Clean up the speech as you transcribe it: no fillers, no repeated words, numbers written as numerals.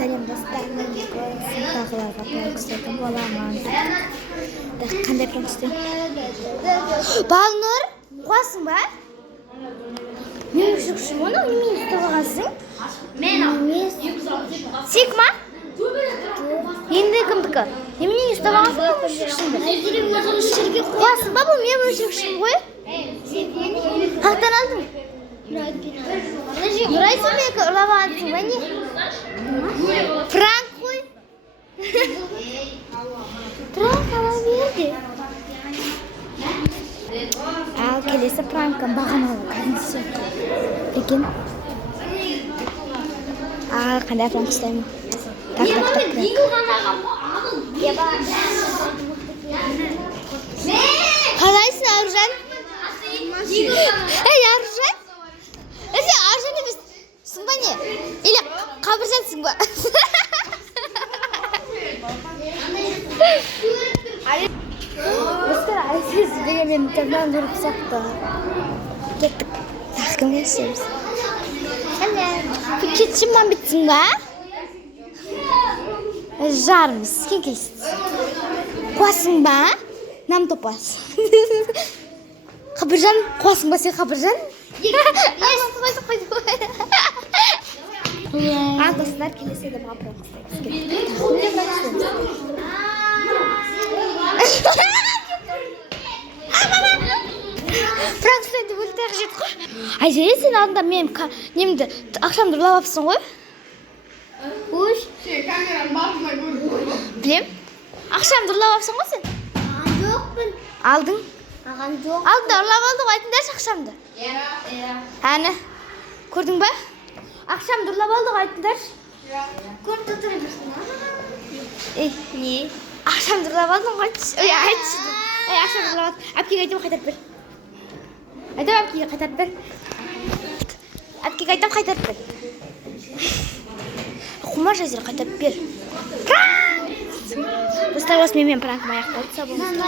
Сәлем достар, мен сыныптағыларға пранк істейтін боламын. Қандай пранк істеймін? Балнұр, қуасың ба? Мен жүкшім, оны немен ұстап алғансың? Мен Сек ма? Енді кімдікі? Неменен ұстап алғансың ба жүкшімді? Қуасың ба, бұл мен жүкшім ғой? Қақтан алдың? Нұрайсың бе ұрлап алғансың ба не? Пранк қой. Пранк ала берді. Ал келесі пранкым бағаналы концерт. Екен. Ал қандай пранк істеймін? Так пранк. Қалайсың Аружан? Ей Аружан? Сен Аружан емессің ба не? Или Қабыржансың ба? Достар, Айсыз деген мен интернеттен көріп сияқты. Кеттік. Тағы кімге істейміз? Сәлем. Кетшімнен бітсің ба? Жармыз. Кен келсің? Қуасың ба? Нам топас. Қабыржан, қуасың ба сен Қабыржан? Ал достар, келесі де маған пранк істейміз. Пранк істейді өлті қажет қой. Айзере, сен алдында менің немді ақшамды ұрлап алыпсың ғой? Өш. Білем. Ақшамды ұрлап алыпсың ғой сен? жоқпын. Алдың? Аған жоқ. Алдында ұрлап алды ғой, айтыңдаршы ақшамды. Әні, көрдің ба? Ақшамды ұрлап алды ғой, айтыңдаршы. Көріп тұрмын. Не? Ақшамды ұрлап алдың ғой, айтшы. Айтшы. Ақшамды ұрлап алдың. Әпкеге айтам, қайтарып бер. Айтам, әпкеге қайтарып бер. Әпкеге айтам, қайтарып бер. Құмар жазыр, қайтарып бер. Достар, осы менімен пранкым аяқталды.